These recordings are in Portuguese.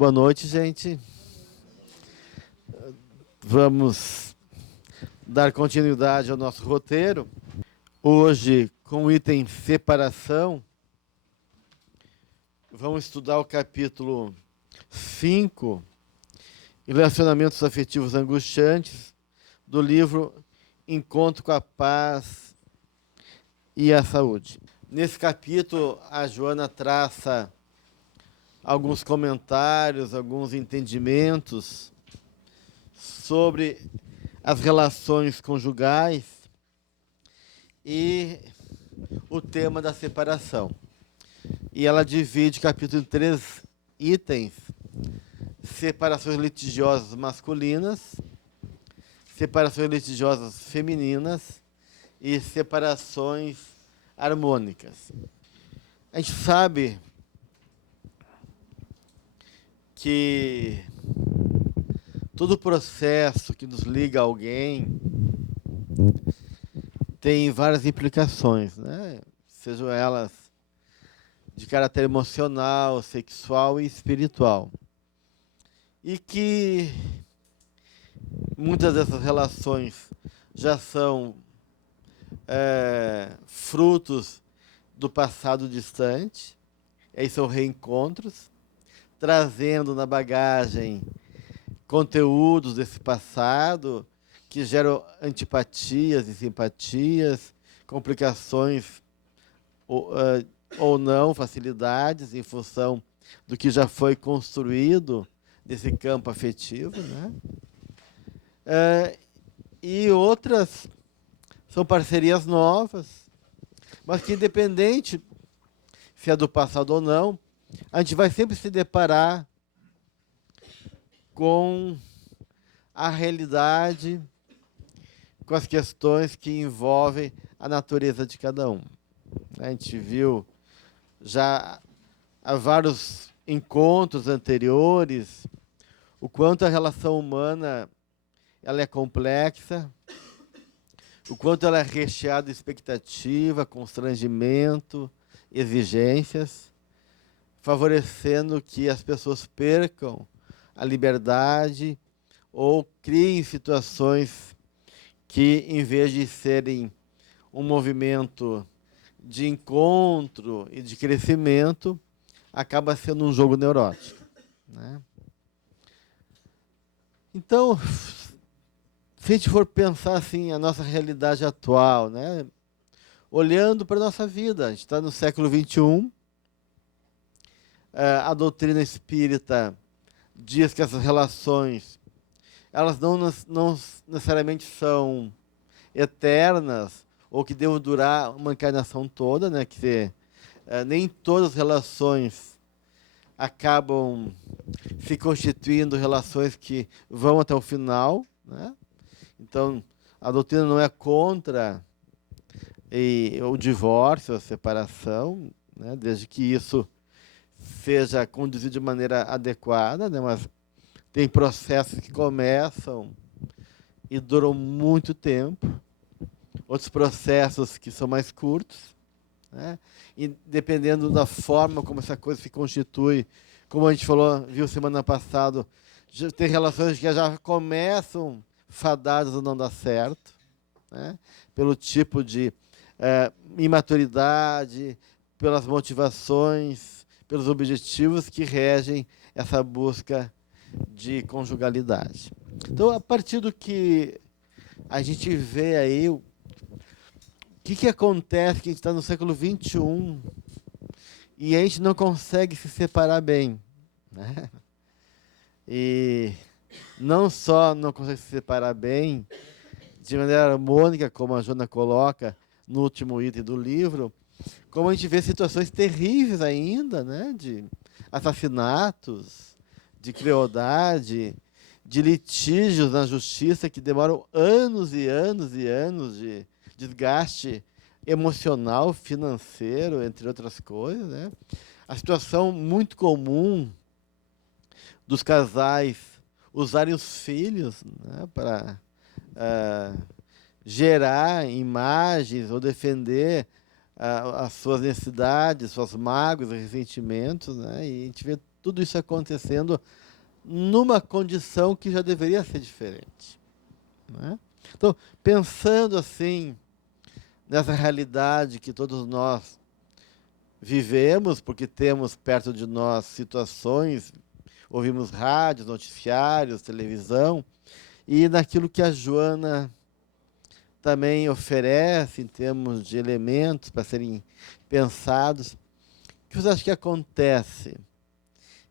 Boa noite, gente. Vamos dar continuidade ao nosso roteiro. Hoje, com o item separação, vamos estudar o capítulo 5, Relacionamentos Afetivos Angustiantes, do livro Encontro com a Paz e a Saúde. Nesse capítulo, a Joana traça alguns comentários, alguns entendimentos sobre as relações conjugais e o tema da separação. E ela divide o capítulo em 3 itens: separações litigiosas masculinas, separações litigiosas femininas e separações harmônicas. A gente sabe que todo processo que nos liga a alguém tem várias implicações, né? Sejam elas de caráter emocional, sexual e espiritual. E que muitas dessas relações já são frutos do passado distante, aí são reencontros, trazendo na bagagem conteúdos desse passado que geram antipatias e simpatias, complicações ou não, facilidades em função do que já foi construído nesse campo afetivo, né? E outras são parcerias novas, mas que, independente se é do passado ou não, a gente vai sempre se deparar com a realidade, com as questões que envolvem a natureza de cada um. A gente viu já há vários encontros anteriores o quanto a relação humana ela é complexa, o quanto ela é recheada de expectativa, constrangimento, exigências, favorecendo que as pessoas percam a liberdade ou criem situações que, em vez de serem um movimento de encontro e de crescimento, acaba sendo um jogo neurótico, né? Então, se a gente for pensar assim, a nossa realidade atual, né? Olhando para a nossa vida, a gente está no século XXI, a doutrina espírita diz que essas relações elas não necessariamente são eternas ou que devam durar uma encarnação toda, né? Que nem todas as relações acabam se constituindo relações que vão até o final, né? Então, a doutrina não é contra o divórcio, a separação, né? Desde que isso seja conduzido de maneira adequada, né? Mas tem processos que começam e duram muito tempo, outros processos que são mais curtos, né? E dependendo da forma como essa coisa se constitui, como a gente falou, viu semana passada, tem relações que já começam fadadas a não dar certo, né? Pelo tipo de imaturidade, pelas motivações, pelos objetivos que regem essa busca de conjugalidade. Então, a partir do que a gente vê aí, o que acontece que a gente está no século XXI e a gente não consegue se separar bem, né? E não só não consegue se separar bem, de maneira harmônica, como a Joana coloca no último item do livro, como a gente vê situações terríveis ainda, né? De assassinatos, de crueldade, de litígios na justiça que demoram anos e anos e anos de desgaste emocional, financeiro, entre outras coisas, né? A situação muito comum dos casais usarem os filhos, né, para gerar imagens ou defender as suas necessidades, suas mágoas, ressentimentos, né? E a gente vê tudo isso acontecendo numa condição que já deveria ser diferente, né? Então, pensando assim, nessa realidade que todos nós vivemos, porque temos perto de nós situações, ouvimos rádios, noticiários, televisão, e naquilo que a Joana também oferece em termos de elementos para serem pensados, o que você acha que acontece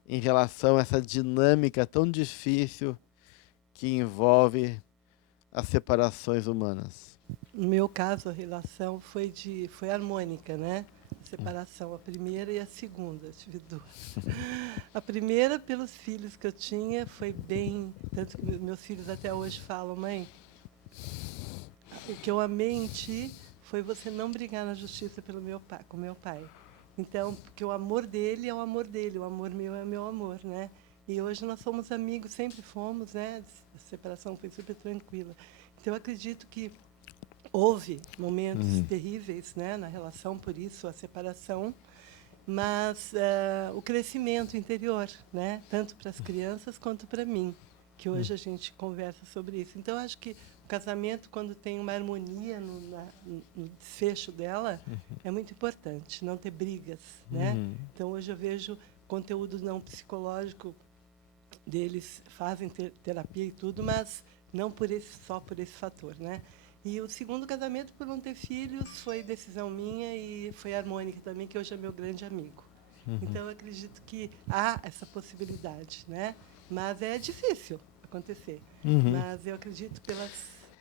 em relação a essa dinâmica tão difícil que envolve as separações humanas? No meu caso, a relação foi harmônica, né? Separação, a primeira e a segunda, eu tive duas. A primeira, pelos filhos que eu tinha, foi bem... Tanto que meus filhos até hoje falam, mãe, o que eu amei em ti foi você não brigar na justiça pelo meu pai, com meu pai. Então, porque o amor dele é o amor dele, o amor meu é meu amor, né? E hoje nós somos amigos, sempre fomos, né? A separação foi super tranquila. Então, eu acredito que houve momentos terríveis, né, na relação, por isso a separação, mas o crescimento interior, né, tanto para as crianças quanto para mim, que hoje a gente conversa sobre isso. Então, acho que o casamento, quando tem uma harmonia no desfecho dela, é muito importante, não ter brigas, né? Então, hoje eu vejo conteúdo não psicológico deles, fazem terapia e tudo, mas não só por esse fator, né? E o segundo casamento, por não ter filhos, foi decisão minha e foi harmônica também, que hoje é meu grande amigo. Então, eu acredito que há essa possibilidade, né? Mas é difícil acontecer. Mas eu acredito pelos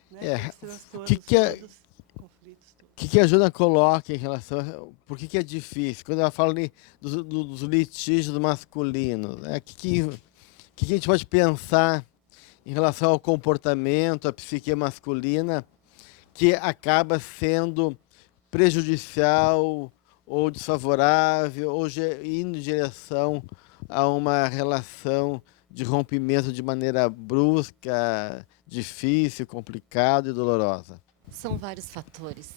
transtornos, todos, conflitos. O que a Juna coloca em relação por que é difícil? Quando ela fala ali dos litígios masculinos, né? O que a gente pode pensar em relação ao comportamento, à psique masculina, que acaba sendo prejudicial ou desfavorável, ou indo em direção a uma relação de rompimento de maneira brusca, difícil, complicada e dolorosa? São vários fatores.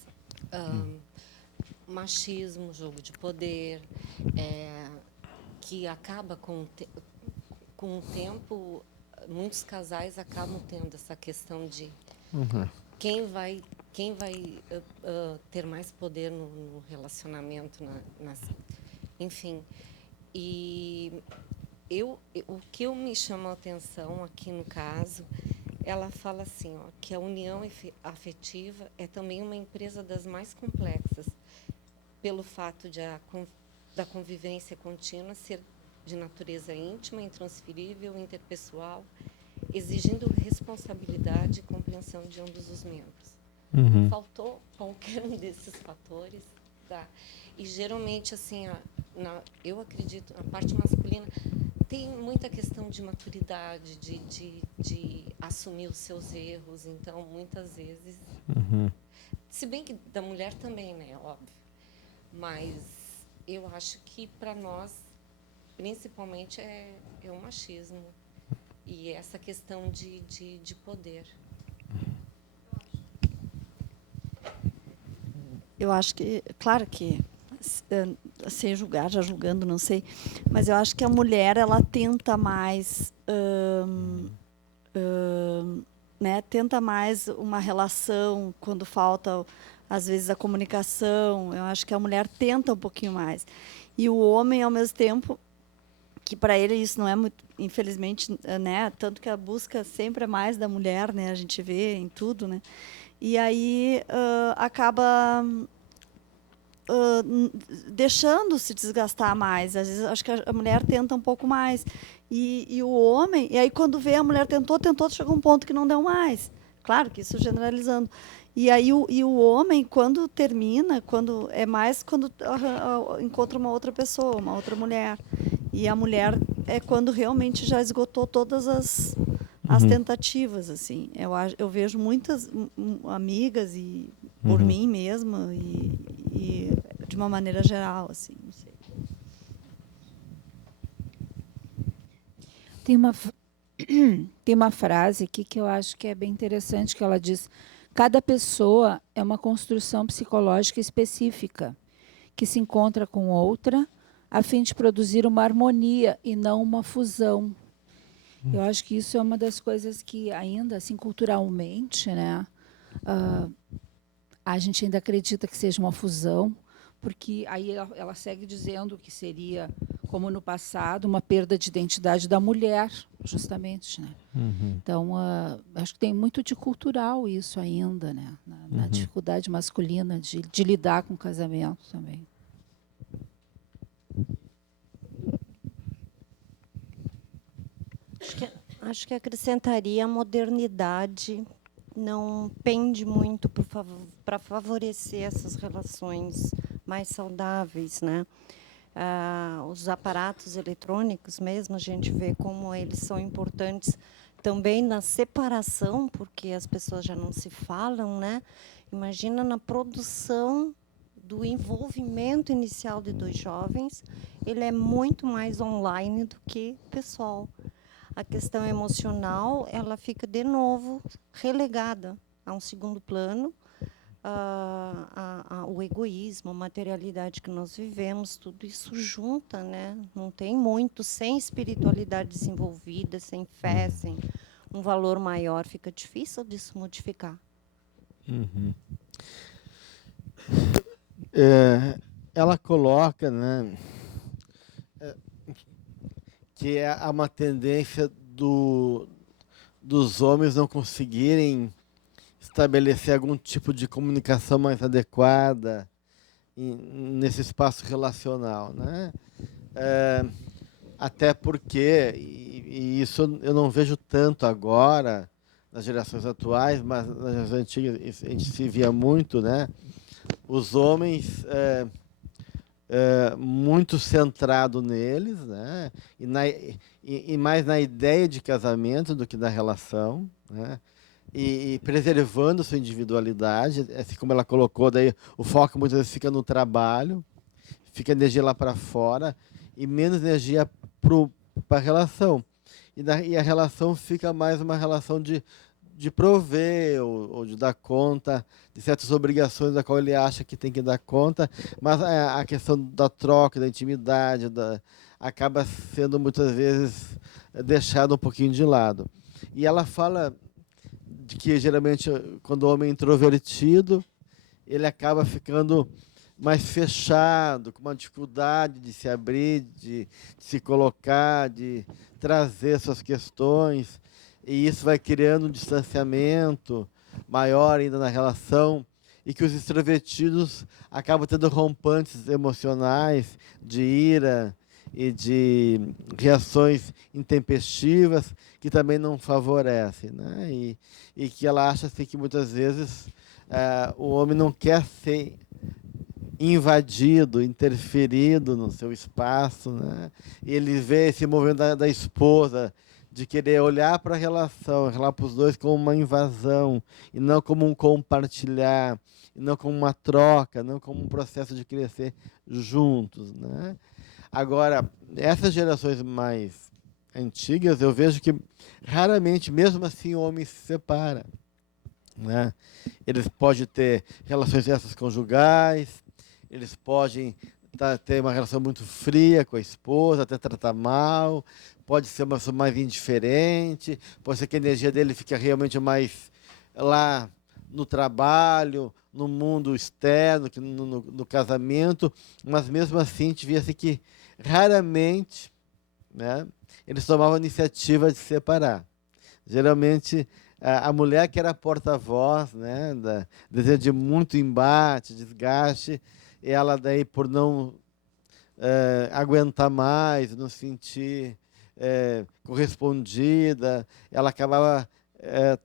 Machismo, jogo de poder, que acaba com o tempo, muitos casais acabam tendo essa questão de quem vai ter mais poder no relacionamento, enfim. E o que me chamou a atenção aqui no caso, ela fala assim, ó, que a união afetiva é também uma empresa das mais complexas, pelo fato da convivência contínua ser de natureza íntima, intransferível, interpessoal, exigindo responsabilidade e compreensão de ambos os membros. Faltou qualquer um desses fatores, tá? E geralmente, assim, eu acredito, na parte masculina, tem muita questão de maturidade, de assumir os seus erros. Então, muitas vezes... Se bem que da mulher também, né? Óbvio. Mas eu acho que, para nós, principalmente, é o machismo. E essa questão de poder. Eu acho que, claro que, sem julgar, já julgando, não sei, mas eu acho que a mulher, ela tenta mais, né, tenta mais uma relação quando falta, às vezes, a comunicação. Eu acho que a mulher tenta um pouquinho mais. E o homem, ao mesmo tempo, que para ele isso não é muito, infelizmente, né, tanto que a busca sempre é mais da mulher, né, a gente vê em tudo, né, e aí acaba deixando se desgastar mais. Às vezes acho que a mulher tenta um pouco mais e o homem, e aí quando vê, a mulher tentou, chegou um ponto que não deu mais. Claro que isso generalizando. E aí o homem, quando termina, quando encontra uma outra pessoa, uma outra mulher. E a mulher é quando realmente já esgotou todas as tentativas, assim. Eu vejo muitas amigas e por mim mesma e de uma maneira geral, assim, não sei. Tem uma frase aqui que eu acho que é bem interessante, que ela diz: cada pessoa é uma construção psicológica específica, que se encontra com outra a fim de produzir uma harmonia e não uma fusão. Eu acho que isso é uma das coisas que ainda, assim, culturalmente, né, a gente ainda acredita que seja uma fusão, porque aí ela segue dizendo que seria, como no passado, uma perda de identidade da mulher, justamente, né? Então, acho que tem muito de cultural isso ainda, né? Na dificuldade masculina de lidar com o casamento também. Acho que acrescentaria a modernidade, não pende muito para favorecer essas relações mais saudáveis, né? Os aparatos eletrônicos mesmo, a gente vê como eles são importantes também na separação, porque as pessoas já não se falam, né? Imagina na produção do envolvimento inicial de dois jovens, ele é muito mais online do que pessoal. A questão emocional, ela fica de novo relegada a um segundo plano. O egoísmo, a materialidade que nós vivemos, tudo isso junta, né? Não tem muito, sem espiritualidade desenvolvida, sem fé, sem um valor maior, fica difícil de se modificar. Ela coloca, né, que há uma tendência dos homens não conseguirem estabelecer algum tipo de comunicação mais adequada nesse espaço relacional, né? Até porque, e isso eu não vejo tanto agora nas gerações atuais, mas nas gerações antigas a gente se via muito, né? Os homens muito centrado neles, né? E mais na ideia de casamento do que da relação, né? E preservando sua individualidade, assim como ela colocou, daí o foco muitas vezes fica no trabalho, fica energia lá para fora e menos energia para a relação. E a relação fica mais uma relação de prover ou de dar conta de certas obrigações da qual ele acha que tem que dar conta, mas a questão da troca, da intimidade, acaba sendo muitas vezes deixada um pouquinho de lado. E ela fala de que geralmente quando o homem é introvertido, ele acaba ficando mais fechado, com uma dificuldade de se abrir, de se colocar, de trazer suas questões, e isso vai criando um distanciamento maior ainda na relação, e que os extrovertidos acabam tendo rompantes emocionais, de ira e de reações intempestivas, que também não favorecem, né? E que ela acha assim, que muitas vezes o homem não quer ser invadido, interferido no seu espaço, né? E ele vê esse movimento da esposa de querer olhar para a relação, olhar para os dois como uma invasão, e não como um compartilhar, e não como uma troca, não como um processo de crescer juntos, né? Agora, essas gerações mais antigas, eu vejo que raramente, mesmo assim, o homem se separa, né? Eles podem ter relações extraconjugais, eles podem ter uma relação muito fria com a esposa, até tratar mal, pode ser uma pessoa mais indiferente, pode ser que a energia dele fique realmente mais lá no trabalho, no mundo externo, no casamento, mas mesmo assim a gente via-se que raramente, né, eles tomavam a iniciativa de separar. Geralmente a mulher que era porta-voz, né, desejo de muito embate, desgaste, ela daí por não aguentar mais, não sentir correspondida, ela acabava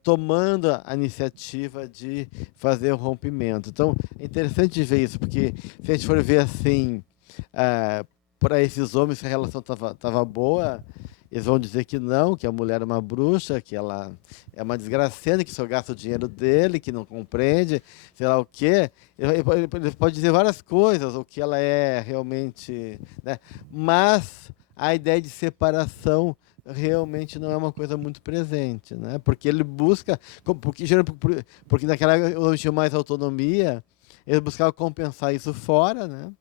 tomando a iniciativa de fazer o rompimento. Então, é interessante ver isso, porque se a gente for ver assim, para esses homens, se a relação estava boa, eles vão dizer que não, que a mulher é uma bruxa, que ela é uma desgraceira, que só gasta o dinheiro dele, que não compreende, sei lá o quê. Ele pode dizer várias coisas, o que ela é realmente, né? Mas a ideia de separação realmente não é uma coisa muito presente, né? Porque ele busca, porque naquela época eu tinha mais autonomia, ele buscava compensar isso fora, né?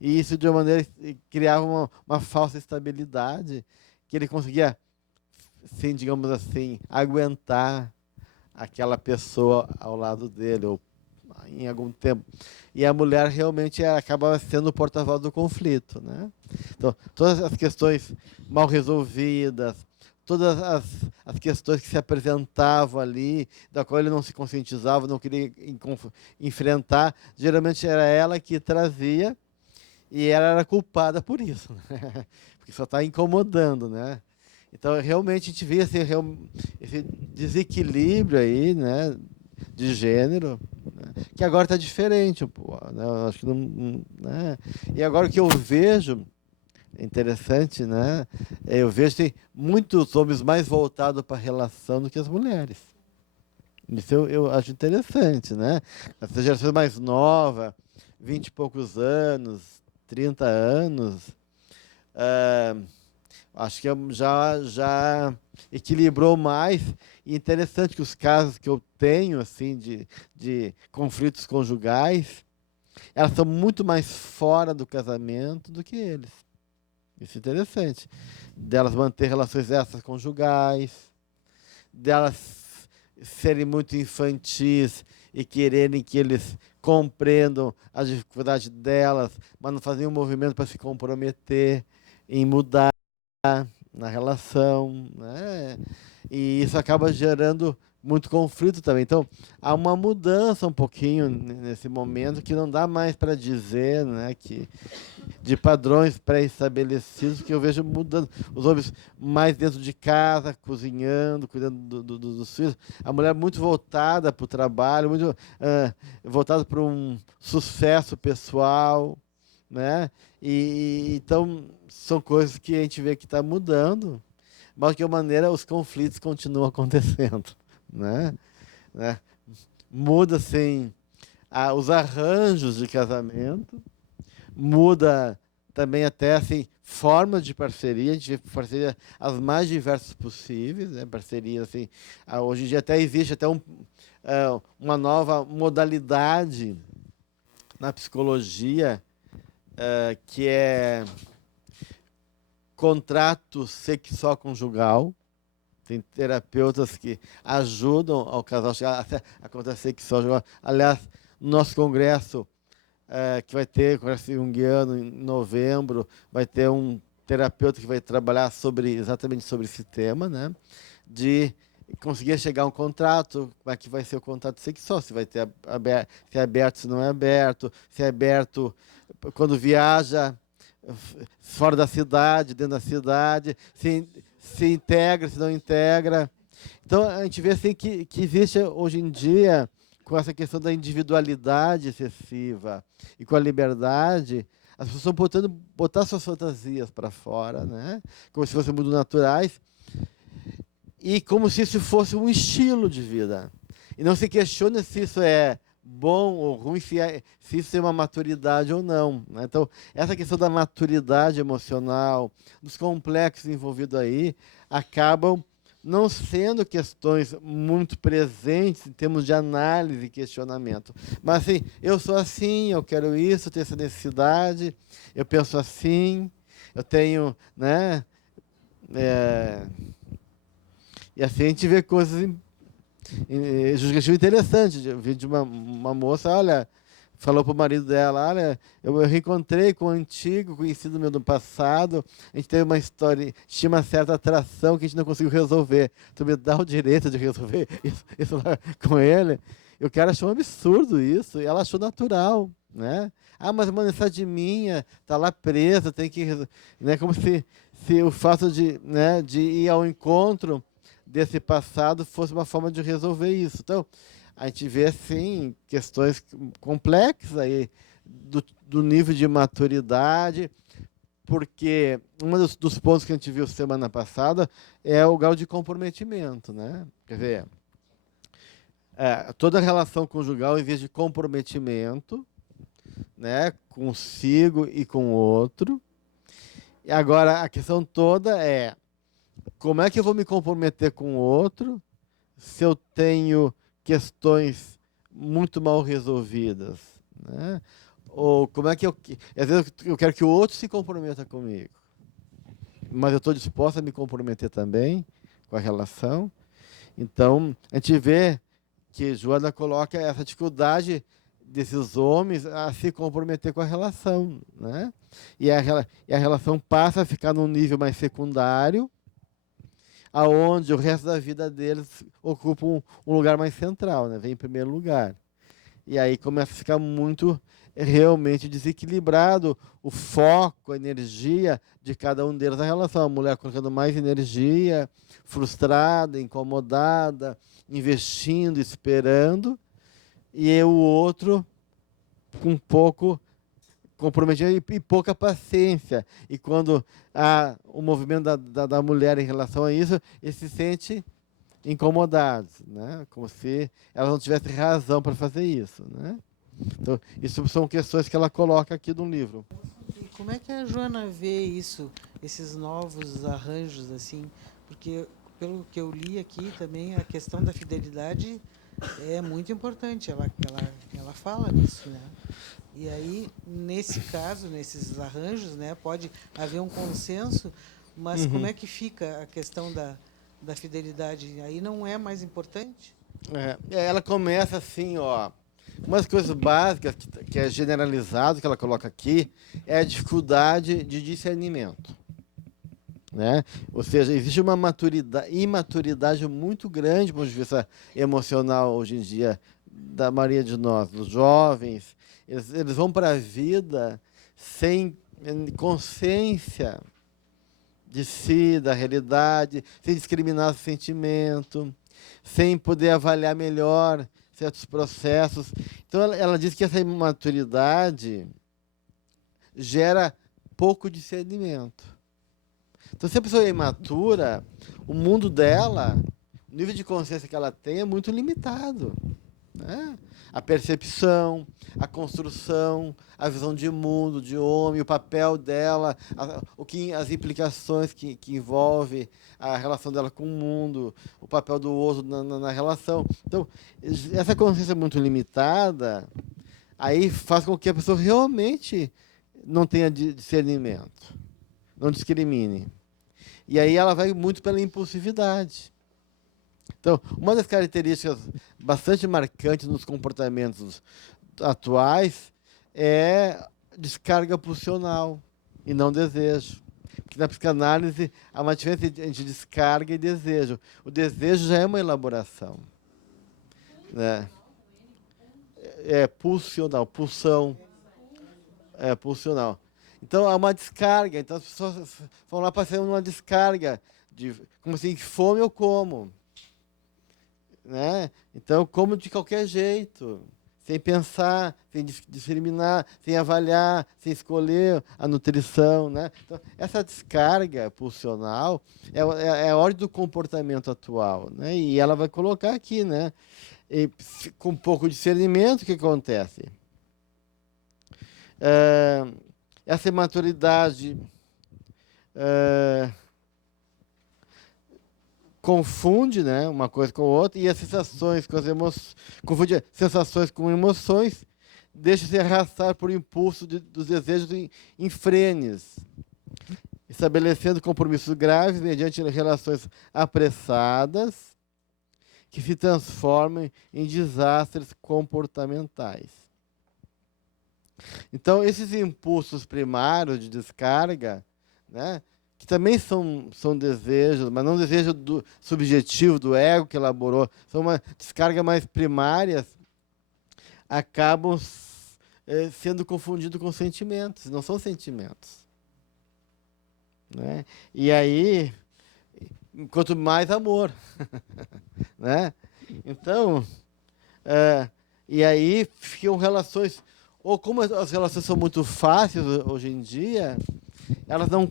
E isso, de uma maneira, criava uma falsa estabilidade, que ele conseguia, assim, digamos assim, aguentar aquela pessoa ao lado dele, ou em algum tempo. E a mulher realmente acabava sendo o porta-voz do conflito, né? Então, todas as questões mal resolvidas, todas as questões que se apresentavam ali, da qual ele não se conscientizava, não queria enfrentar, geralmente era ela que trazia, e ela era culpada por isso, né? Porque só está incomodando, né? Então, realmente, a gente vê esse desequilíbrio aí, né, de gênero, né, que agora está diferente, pô, né? Eu acho que né? E agora o que eu vejo, é interessante, né? Eu vejo que tem muitos homens mais voltados para a relação do que as mulheres. Isso eu acho interessante, né? Essa geração mais nova, 20 e poucos anos, 30 anos, acho que já equilibrou mais. E interessante que os casos que eu tenho assim de conflitos conjugais, elas são muito mais fora do casamento do que eles. Isso é interessante. Delas manter relações extraconjugais, delas serem muito infantis e quererem que eles compreendam as dificuldades delas, mas não fazem um movimento para se comprometer em mudar na relação, né? E isso acaba gerando muito conflito também. Então, há uma mudança um pouquinho nesse momento que não dá mais para dizer, né, que de padrões pré-estabelecidos que eu vejo mudando. Os homens mais dentro de casa, cozinhando, cuidando dos filhos. A mulher muito voltada para o trabalho, muito voltada para um sucesso pessoal, né? Então, são coisas que a gente vê que está mudando, mas de qualquer maneira os conflitos continuam acontecendo, né? Muda, assim, os arranjos de casamento, muda também até, assim, formas de parceria, a gente vê parceria as mais diversas possíveis, né? Parceria, assim, hoje em dia até existe até uma nova modalidade na psicologia, que é contrato sexual conjugal. Tem terapeutas que ajudam ao casal chegar a contrato sexual conjugal. Aliás, no nosso congresso, que vai ter, congresso junguiano, em novembro, vai ter um terapeuta que vai trabalhar exatamente sobre esse tema, né? De conseguir chegar a um contrato, como é que vai ser o contrato sexual, se vai ter se é aberto, se não é aberto, se é aberto quando viaja fora da cidade, dentro da cidade, se integra, se não integra. Então, a gente vê assim, que existe hoje em dia, com essa questão da individualidade excessiva e com a liberdade, as pessoas estão botar suas fantasias para fora, né? Como se fossem muito naturais, e como se isso fosse um estilo de vida. E não se questiona se isso é bom ou ruim, se isso é uma maturidade ou não, né? Então, essa questão da maturidade emocional, dos complexos envolvidos aí, acabam não sendo questões muito presentes em termos de análise e questionamento. Mas assim, eu sou assim, eu quero isso, eu tenho essa necessidade, eu penso assim, eu tenho, né? E assim a gente vê coisas justificativa interessante. Eu vi de uma moça, olha, falou para o marido dela, olha, eu reencontrei com um antigo conhecido meu do passado, a gente teve uma história, tinha uma certa atração que a gente não conseguiu resolver. Tu me dá o direito de resolver isso lá com ele? E o cara achou um absurdo isso, e ela achou natural, né? Ah, mas uma necessidade minha, está lá presa, tem que resolver. Né? Como se o fato de ir ao encontro desse passado fosse uma forma de resolver isso. Então, a gente vê, assim, questões complexas aí do nível de maturidade, porque um dos pontos que a gente viu semana passada é o grau de comprometimento, né? Quer dizer, toda relação conjugal exige comprometimento, né, consigo e com o outro. E agora, a questão toda é como é que eu vou me comprometer com o outro se eu tenho questões muito mal resolvidas, né? Ou como é que eu... Às vezes eu quero que o outro se comprometa comigo. Mas eu estou disposta a me comprometer também com a relação. Então, a gente vê que Joana coloca essa dificuldade desses homens a se comprometer com a relação, né? E a relação passa a ficar num nível mais secundário, aonde o resto da vida deles ocupa um lugar mais central, né? Vem em primeiro lugar. E aí começa a ficar muito realmente desequilibrado o foco, a energia de cada um deles na relação. A mulher colocando mais energia, frustrada, incomodada, investindo, esperando, e o outro com pouco comprometido e pouca paciência. E quando há o movimento da mulher em relação a isso, ele se sente incomodado, né? Como se ela não tivesse razão para fazer isso, né? Então, isso são questões que ela coloca aqui no livro. E como é que a Joana vê isso, esses novos arranjos, assim? Porque, pelo que eu li aqui também, a questão da fidelidade é muito importante. Ela fala disso, né? E aí, nesse caso, nesses arranjos, né, pode haver um consenso, mas como é que fica a questão da fidelidade? Aí não é mais importante? Ela começa assim, ó. Umas coisas básicas que é generalizado, que ela coloca aqui, é a dificuldade de discernimento, né? Ou seja, existe uma imaturidade muito grande do ponto de vista emocional hoje em dia da maioria de nós, dos jovens. Eles vão para a vida sem consciência de si, da realidade, sem discriminar o sentimento, sem poder avaliar melhor certos processos. Então, ela diz que essa imaturidade gera pouco discernimento. Então, se a pessoa é imatura, o mundo dela, o nível de consciência que ela tem é muito limitado, né? A percepção, a construção, a visão de mundo, de homem, o papel dela, as implicações que envolve a relação dela com o mundo, o papel do outro na relação. Então, essa consciência muito limitada, aí faz com que a pessoa realmente não tenha discernimento, não discrimine. E aí ela vai muito pela impulsividade. Então, uma das características bastante marcantes nos comportamentos atuais é descarga pulsional e não desejo. Porque na psicanálise há uma diferença entre descarga e desejo. O desejo já é uma elaboração, né? É pulsional, pulsão. É pulsional. Então, há uma descarga. Então, as pessoas vão lá passando uma descarga, como assim, fome eu como. Né? Então, eu como de qualquer jeito, sem pensar, sem discriminar, sem avaliar, sem escolher a nutrição. Né? Então, essa descarga pulsional é a ordem do comportamento atual. Né? E ela vai colocar aqui, né? E, com pouco discernimento, o que acontece? Essa imaturidade confunde, né, uma coisa com outra, e as sensações com as emoções, confunde sensações com emoções, deixa-se arrastar por impulso dos desejos em frenes, estabelecendo compromissos graves mediante relações apressadas que se transformam em desastres comportamentais. Então, esses impulsos primários de descarga, né, que também são desejos, mas não desejo subjetivo do ego que elaborou, são uma descarga mais primárias, acabam sendo confundidos com sentimentos, não são sentimentos. Né? E aí, quanto mais amor. Né? Então, e aí ficam relações, ou como as relações são muito fáceis hoje em dia, elas não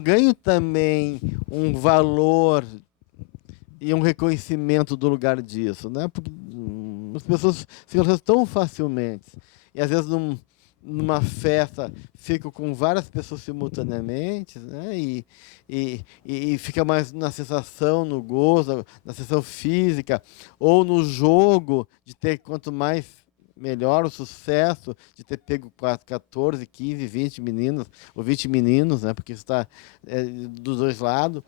ganham também um valor e um reconhecimento do lugar disso, né? Porque as pessoas se relacionam tão facilmente. E às vezes numa festa ficam com várias pessoas simultaneamente, né? E fica mais na sensação, no gozo, na sensação física, ou no jogo de ter quanto mais melhor o sucesso de ter pego 14, 15, 20 meninas, ou 20 meninos, né? Porque isso está dos dois lados.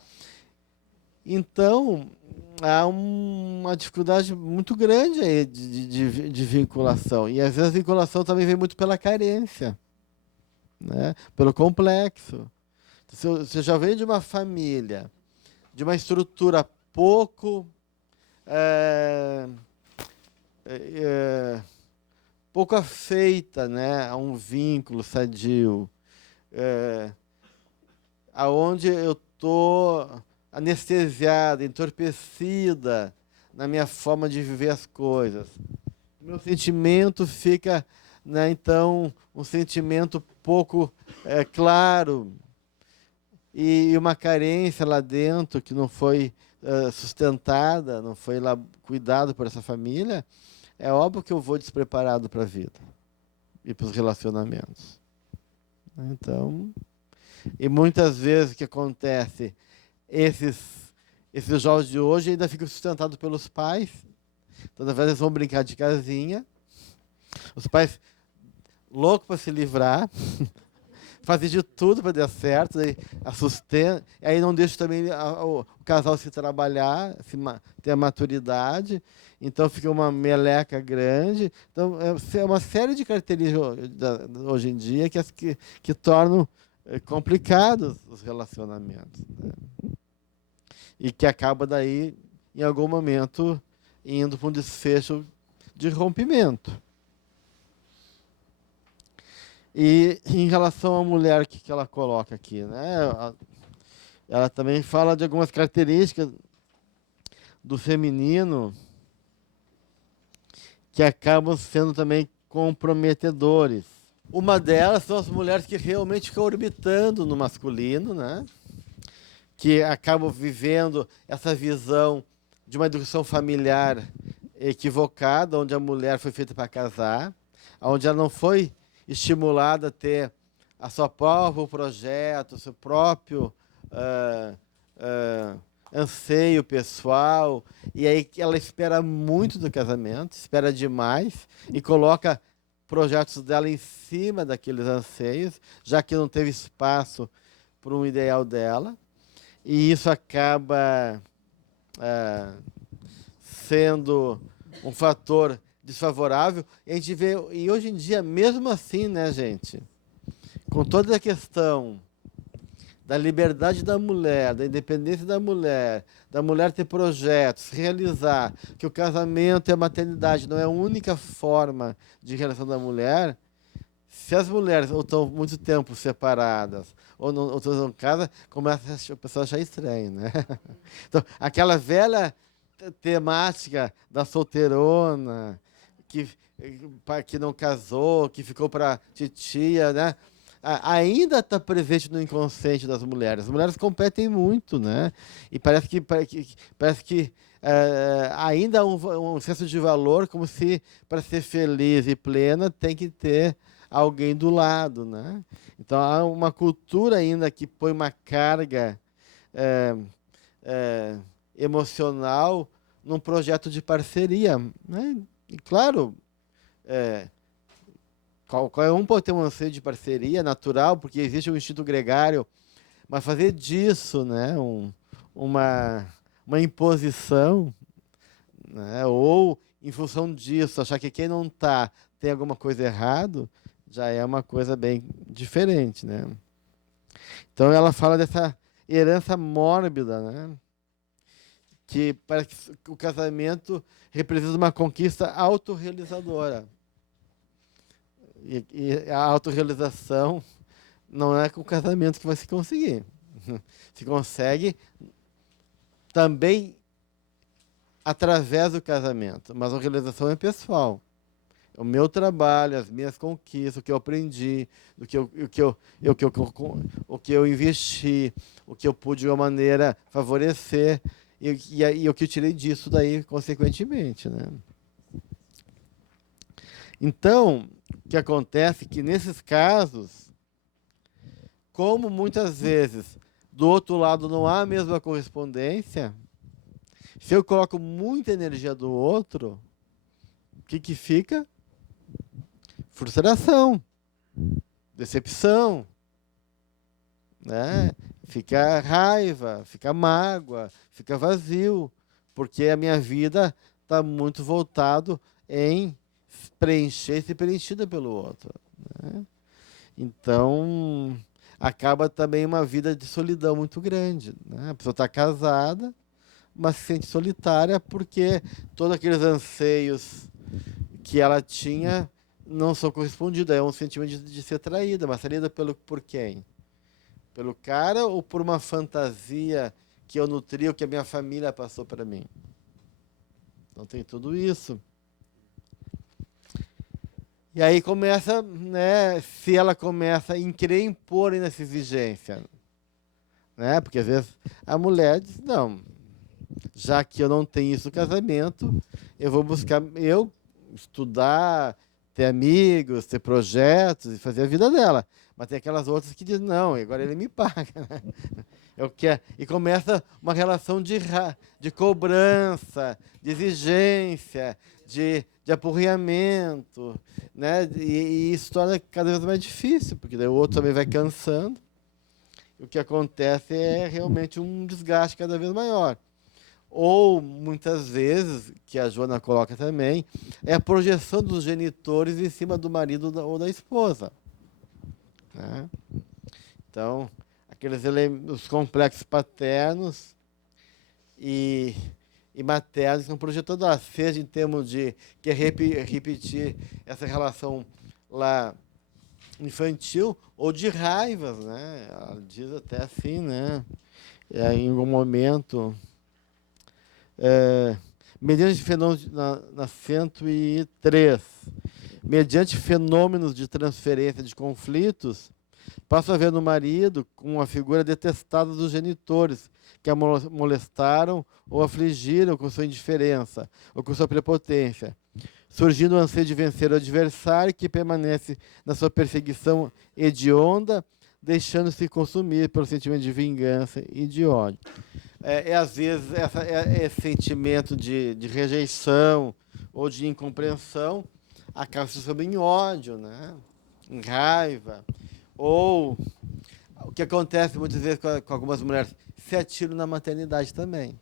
Então, há uma dificuldade muito grande aí de vinculação. E, às vezes, a vinculação também vem muito pela carência, né? Pelo complexo. Se você já vem de uma família, de uma estrutura pouco pouco afeita, né, a um vínculo sadio, aonde eu estou anestesiada, entorpecida na minha forma de viver as coisas. Meu sentimento fica, né, então, um sentimento pouco claro, e uma carência lá dentro que não foi sustentada, não foi lá cuidado por essa família, é óbvio que eu vou despreparado para a vida e para os relacionamentos. Então, e muitas vezes o que acontece, esses jovens de hoje ainda ficam sustentados pelos pais. Toda vez eles vão brincar de casinha, os pais loucos para se livrar, fazem de tudo para dar certo, aí não deixa também o casal se trabalhar, ter a maturidade, então fica uma meleca grande. Então, é uma série de características hoje em dia que tornam complicados os relacionamentos, né? E que acaba daí, em algum momento, indo para um desfecho de rompimento. E em relação à mulher que ela coloca aqui, né? Ela também fala de algumas características do feminino que acabam sendo também comprometedores. Uma delas são as mulheres que realmente ficam orbitando no masculino, né? Que acabam vivendo essa visão de uma educação familiar equivocada, onde a mulher foi feita para casar, onde ela não foi estimulada a ter a sua próprio projeto, o seu próprio anseio pessoal, e aí ela espera muito do casamento, espera demais, e coloca projetos dela em cima daqueles anseios, já que não teve espaço para um ideal dela, e isso acaba sendo um fator desfavorável. E a gente vê, e hoje em dia, mesmo assim, né, gente, com toda a questão da liberdade da mulher, da independência da mulher ter projetos, realizar, que o casamento e a maternidade não é a única forma de relação da mulher, se as mulheres ou estão muito tempo separadas, ou estão em casa, começa a pessoa a achar estranho, né? Então, aquela velha temática da solteirona, que não casou, que ficou para titia, né? Ainda está presente no inconsciente das mulheres. As mulheres competem muito, né? E parece que ainda há um senso de valor, como se para ser feliz e plena tem que ter alguém do lado, né? Então há uma cultura ainda que põe uma carga emocional num projeto de parceria, né? E claro, qualquer um pode ter um anseio de parceria natural, porque existe um instinto gregário, mas fazer disso, né, uma imposição, né, ou em função disso achar que quem não está tem alguma coisa errado, já é uma coisa bem diferente, né? Então ela fala dessa herança mórbida, né? Que parece que o casamento representa uma conquista autorrealizadora. E a autorrealização não é com o casamento que vai se conseguir. Se consegue também através do casamento, mas a realização é pessoal. O meu trabalho, as minhas conquistas, o que eu aprendi, o que eu investi, o que eu pude de uma maneira favorecer, e o que eu tirei disso daí, consequentemente, né? Então, o que acontece é que, nesses casos, como muitas vezes do outro lado não há a mesma correspondência, se eu coloco muita energia do outro, o que fica? frustração, decepção, né? Fica raiva, fica mágoa, fica vazio, porque a minha vida está muito voltado em preencher e ser preenchida pelo outro, né? Então, acaba também uma vida de solidão muito grande, né? A pessoa está casada, mas se sente solitária porque todos aqueles anseios que ela tinha não são correspondidos. É um sentimento de ser traída, mas traída por quem? Pelo cara ou por uma fantasia que eu nutri ou que a minha família passou para mim? Então tem tudo isso. E aí começa, né, se ela começa em querer impor nessa exigência, né? Porque às vezes a mulher diz, não, já que eu não tenho isso no casamento, eu vou buscar eu estudar, ter amigos, ter projetos e fazer a vida dela. Mas tem aquelas outras que dizem, não, agora ele me paga, né? Eu quero. E começa uma relação de cobrança, de exigência, de apurrinhamento, né? E isso torna cada vez mais difícil, porque daí o outro também vai cansando. E o que acontece é realmente um desgaste cada vez maior. Ou, muitas vezes, que a Joana coloca também, é a projeção dos genitores em cima do marido ou da esposa, né? Então, os complexos paternos e maternos que são projetados, seja em termos de repetir essa relação lá infantil ou de raivas, né? Ela diz até assim, né? Em algum momento, mediante fenômenos na 103, mediante fenômenos de transferência de conflitos, passa a ver no marido uma figura detestada dos genitores, que a molestaram ou afligiram com sua indiferença ou com sua prepotência, surgindo o anseio de vencer o adversário, que permanece na sua perseguição hedionda, deixando-se consumir pelo sentimento de vingança e de ódio. Às vezes, esse sentimento de rejeição ou de incompreensão acaba se transformando em ódio, né? Em raiva. Ou o que acontece muitas vezes com algumas mulheres, se atiram na maternidade também,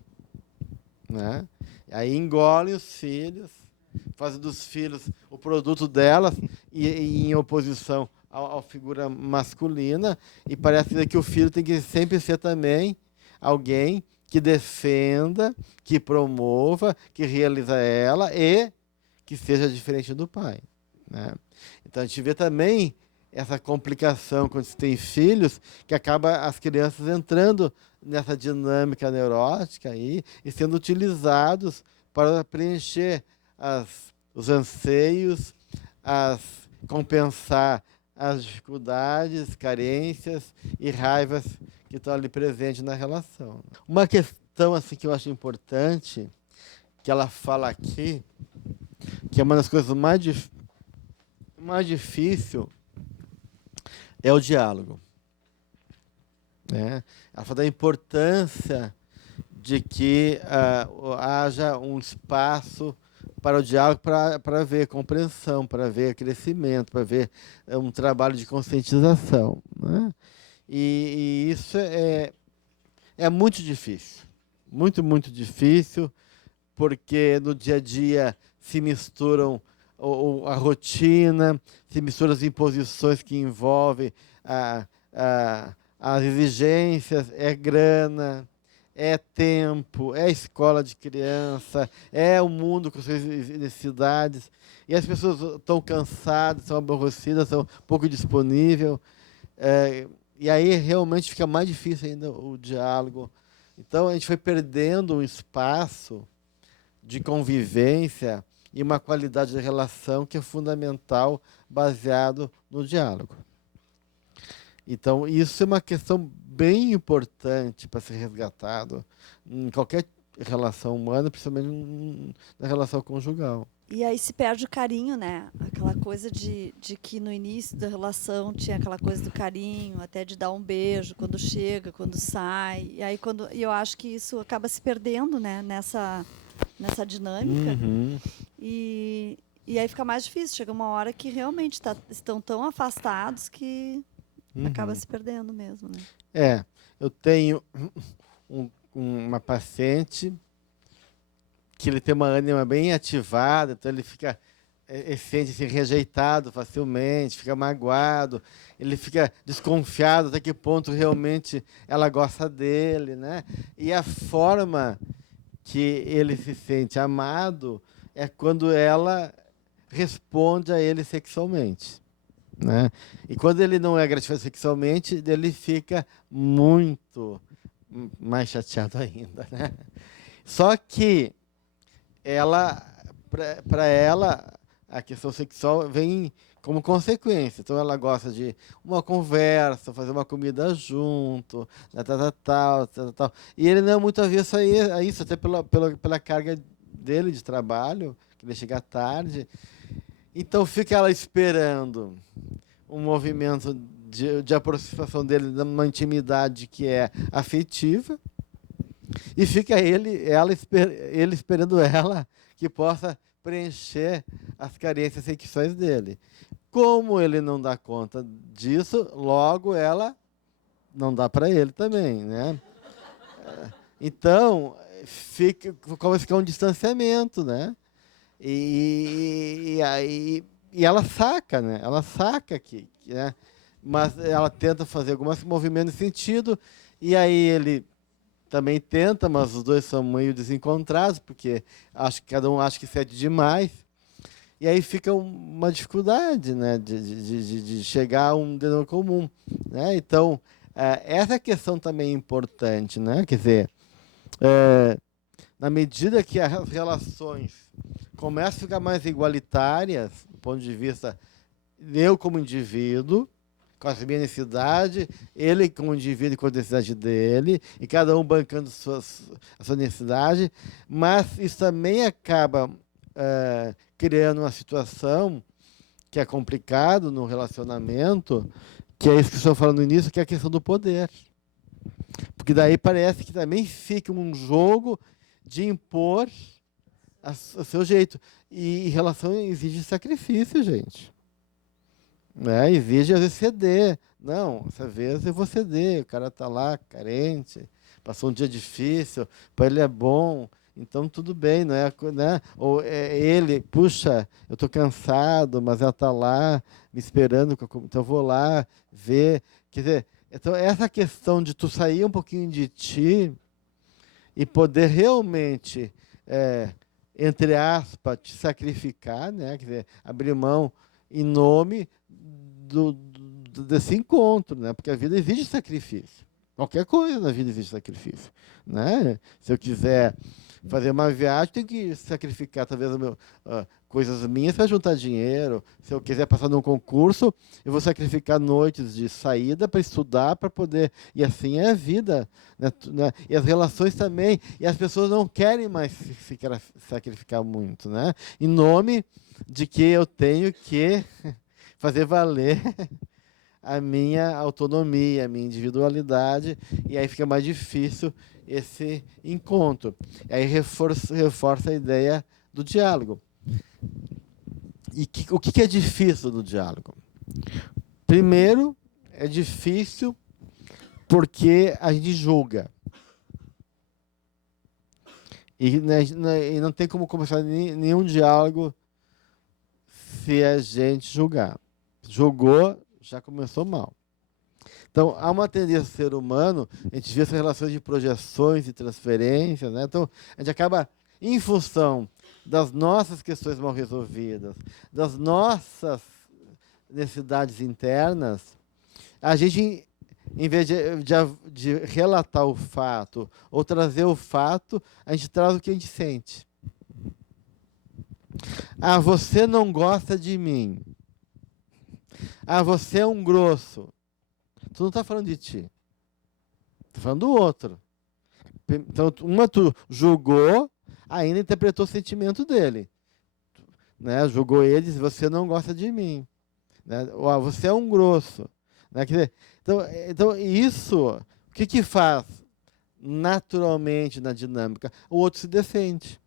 né? Aí engolem os filhos, fazem dos filhos o produto delas e em oposição à figura masculina, e parece que o filho tem que sempre ser também alguém que defenda, que promova, que realiza ela e que seja diferente do pai, né? Então a gente vê também essa complicação quando se tem filhos, que acaba as crianças entrando nessa dinâmica neurótica aí, e sendo utilizados para preencher os anseios, compensar as dificuldades, carências e raivas que estão ali presentes na relação. Uma questão assim que eu acho importante, que ela fala aqui, que é uma das coisas mais difíceis, é o diálogo, né? Ela fala da importância de que haja um espaço para o diálogo, para haver compreensão, para haver crescimento, para haver um trabalho de conscientização, né? E isso é muito difícil, muito difícil, porque no dia a dia se misturam a rotina, se misturam as imposições que envolvem as exigências, é grana, é tempo, é escola de criança, é o mundo com suas necessidades, e as pessoas estão cansadas, são aborrecidas, são pouco disponíveis, e aí realmente fica mais difícil ainda o diálogo. Então a gente foi perdendo um espaço de convivência e uma qualidade de relação que é fundamental, baseado no diálogo. Então, isso é uma questão bem importante para ser resgatado em qualquer relação humana, principalmente na relação conjugal. E aí se perde o carinho, né? Aquela coisa de que no início da relação tinha aquela coisa do carinho, até de dar um beijo quando chega, quando sai. E aí e eu acho que isso acaba se perdendo, né? Nessa dinâmica. Uhum. E E aí fica mais difícil. Chega uma hora que realmente estão tão afastados que acaba se perdendo mesmo, né? Eu tenho uma paciente que ele tem uma ânima bem ativada, então ele fica sente-se rejeitado facilmente, fica magoado, ele fica desconfiado até que ponto realmente ela gosta dele, né? E a forma que ele se sente amado é quando ela responde a ele sexualmente, né? E quando ele não é gratificado sexualmente, ele fica muito mais chateado ainda, né? Só que para ela, a questão sexual vem como consequência. Então, ela gosta de uma conversa, fazer uma comida junto, tal. E ele não é muito avesso a isso, até pela carga dele de trabalho, que ele chega tarde. Então, fica ela esperando um movimento de aproximação dele numa intimidade que é afetiva, e fica ele esperando ela que possa preencher as carências sexuais dele. Como ele não dá conta disso, logo ela não dá para ele também, né? Então, começa a ficar um distanciamento, né? E ela saca, né? Ela saca né? Mas ela tenta fazer alguns movimentos nesse sentido, e aí ele também tenta, mas os dois são meio desencontrados, porque cada um acha que cede demais. E aí fica uma dificuldade, né, de chegar a um denominador comum, né? Então, essa questão também é importante, né? Quer dizer, na medida que as relações começam a ficar mais igualitárias, do ponto de vista eu como indivíduo, com a minha necessidade, ele como indivíduo com a necessidade dele, e cada um bancando a sua necessidade, mas isso também acaba criando uma situação que é complicado no relacionamento, que é isso que eu estou falando no início, que é a questão do poder. Porque daí parece que também fica um jogo de impor o seu jeito. E relação exige sacrifício, gente. Né? Exige às vezes ceder. Não, essa vez eu vou ceder. O cara está lá, carente, passou um dia difícil, para ele é bom, então tudo bem, não é, né? Ou ele, puxa, eu estou cansado, mas ela está lá me esperando, então eu vou lá ver. Quer dizer, então essa questão de tu sair um pouquinho de ti e poder realmente, entre aspas, te sacrificar, né? Quer dizer, abrir mão em nome desse encontro, né? Porque a vida exige sacrifício. Qualquer coisa na vida exige sacrifício, né? Se eu quiser fazer uma viagem, tenho que sacrificar talvez coisas minhas para juntar dinheiro. Se eu quiser passar num concurso, eu vou sacrificar noites de saída para estudar, para poder... E assim é a vida, né? E as relações também. E as pessoas não querem mais sacrificar muito, né? Em nome de que eu tenho que fazer valer a minha autonomia, a minha individualidade, e aí fica mais difícil esse encontro. E aí reforça a ideia do diálogo. E o que é difícil do diálogo? Primeiro, é difícil porque a gente julga. E não tem como começar nenhum diálogo se a gente julgar. Julgou, já começou mal. Então, há uma tendência do ser humano, a gente vê essas relações de projeções e transferências, né? Então, a gente acaba, em função das nossas questões mal resolvidas, das nossas necessidades internas, a gente, em vez de relatar o fato ou trazer o fato, a gente traz o que a gente sente. Ah, você não gosta de mim. Ah, você é um grosso. Tu não está falando de ti. Está falando do outro. Então, tu julgou, ainda interpretou o sentimento dele. Né? Julgou ele e disse, você não gosta de mim. Né? Ou, ah, você é um grosso. Né? Quer dizer, então, isso, o que faz naturalmente na dinâmica? O outro se defende.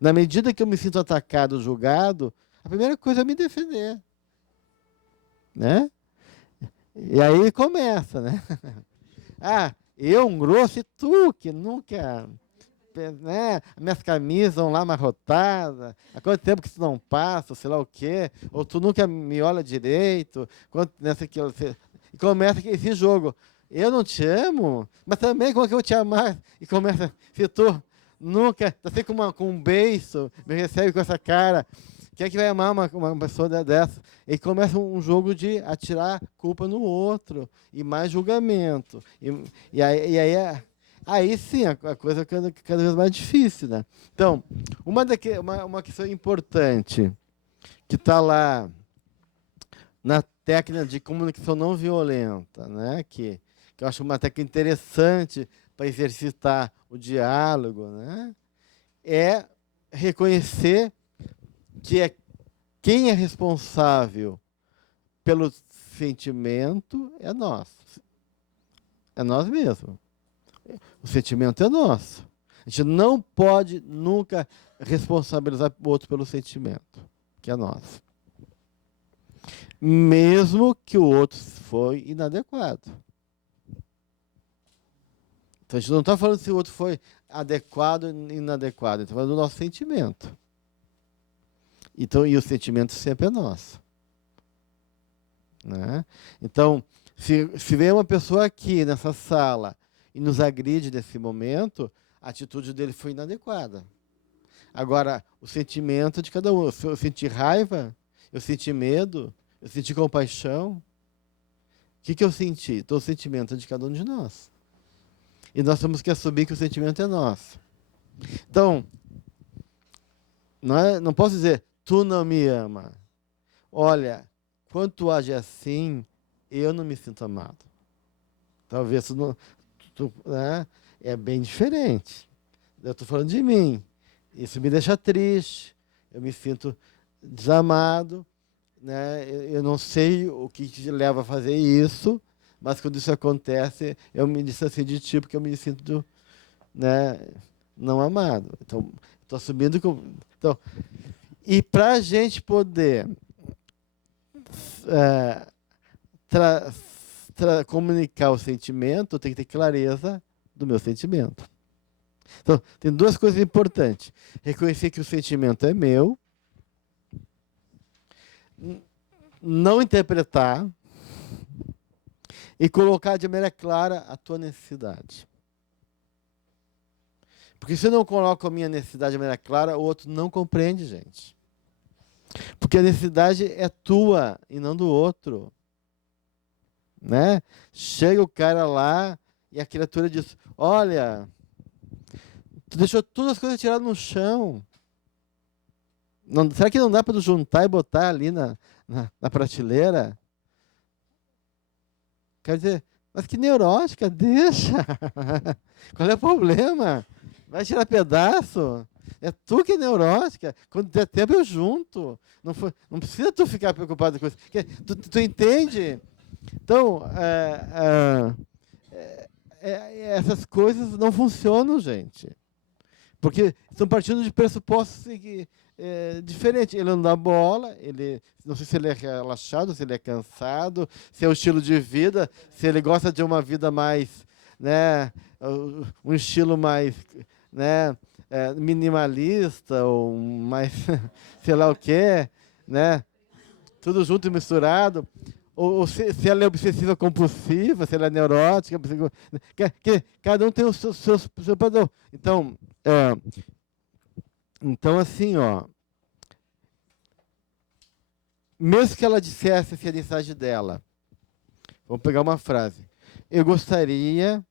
Na medida que eu me sinto atacado, julgado, a primeira coisa é me defender. Né? E aí começa, né? Ah, eu, um grosso, e tu, que nunca... Né? Minhas camisas vão lá amarrotadas, há quanto tempo que tu não passa, sei lá o quê, ou tu nunca me olha direito, e começa esse jogo. Eu não te amo, mas também como é que eu vou te amar? E começa, se tu nunca, tá assim com um beiço, me recebe com essa cara, quem é que vai amar uma pessoa dessa? E começa um jogo de atirar culpa no outro, e mais julgamento. Aí sim, a coisa fica cada vez mais difícil. Né? Então, uma questão importante, que está lá na técnica de comunicação não violenta, né? que eu acho uma técnica interessante para exercitar o diálogo, né? É reconhecer que quem é responsável pelo sentimento é nós. É nós mesmos. O sentimento é nosso. A gente não pode nunca responsabilizar o outro pelo sentimento, que é nosso. Mesmo que o outro foi inadequado. Então a gente não está falando se o outro foi adequado ou inadequado, a gente está falando do nosso sentimento. Então, e o sentimento sempre é nosso. Né? Então, se vem uma pessoa aqui nessa sala e nos agride nesse momento, a atitude dele foi inadequada. Agora, o sentimento de cada um. Eu senti raiva, eu senti medo, eu senti compaixão. O que eu senti? Então, o sentimento é de cada um de nós. E nós temos que assumir que o sentimento é nosso. Então, não posso dizer, tu não me ama. Olha, quando tu age assim, eu não me sinto amado. Talvez né? É bem diferente. Eu estou falando de mim. Isso me deixa triste. Eu me sinto desamado. Né? Eu não sei o que te leva a fazer isso, mas quando isso acontece, eu me distancio de ti, porque eu me sinto, né, não amado. Então, estou assumindo que... Então, e para a gente poder comunicar o sentimento, eu tenho que ter clareza do meu sentimento. Então, tem duas coisas importantes. Reconhecer que o sentimento é meu, não interpretar e colocar de maneira clara a tua necessidade. Porque se eu não coloco a minha necessidade de maneira clara, o outro não compreende, gente. Porque a necessidade é tua e não do outro. Né? Chega o cara lá e a criatura diz, olha, tu deixou todas as coisas tiradas no chão. Será que não dá para juntar e botar ali na prateleira? Quer dizer, mas que neurótica, deixa. Qual é o problema? Vai tirar pedaço? É tu que é neurótica. Quando der tempo eu junto. Não precisa tu ficar preocupado com isso. Tu entende? Então, essas coisas não funcionam, gente. Porque estão partindo de pressupostos diferentes. Ele não dá bola, não sei se ele é relaxado, se ele é cansado, se é o estilo de vida, se ele gosta de uma vida mais, né, um estilo mais, né, minimalista, ou mais, sei lá o quê, né, tudo junto e misturado. Ou se ela é obsessiva compulsiva, se ela é neurótica, cada um tem o seu padrão. Então, assim, ó, mesmo que ela dissesse assim, a mensagem dela, vamos pegar uma frase, eu gostaria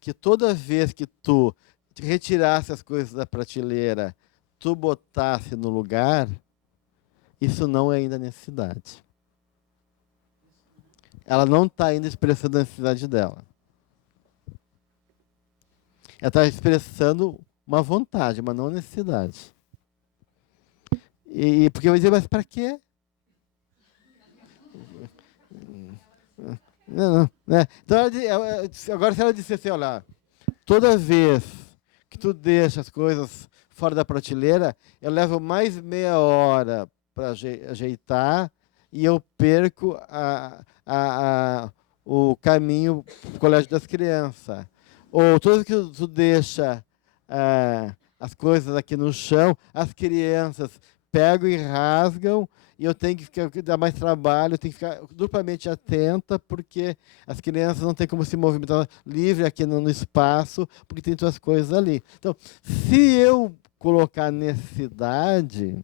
que toda vez que tu retirasse as coisas da prateleira, tu botasse no lugar, isso não é ainda necessidade. Ela não está ainda expressando a necessidade dela. Ela está expressando uma vontade, mas não a necessidade. E porque eu vou dizer, mas para quê? Não, né? Então, agora se ela disser assim, olha, toda vez que tu deixa as coisas fora da prateleira, eu levo mais meia hora para ajeitar e eu perco o caminho para o colégio das crianças. Ou toda que tu deixa as coisas aqui no chão, as crianças pegam e rasgam, e eu tenho que dar mais trabalho, eu tenho que ficar duplamente atenta, porque as crianças não têm como se movimentar livre aqui no espaço, porque tem todas as coisas ali. Então, se eu colocar necessidade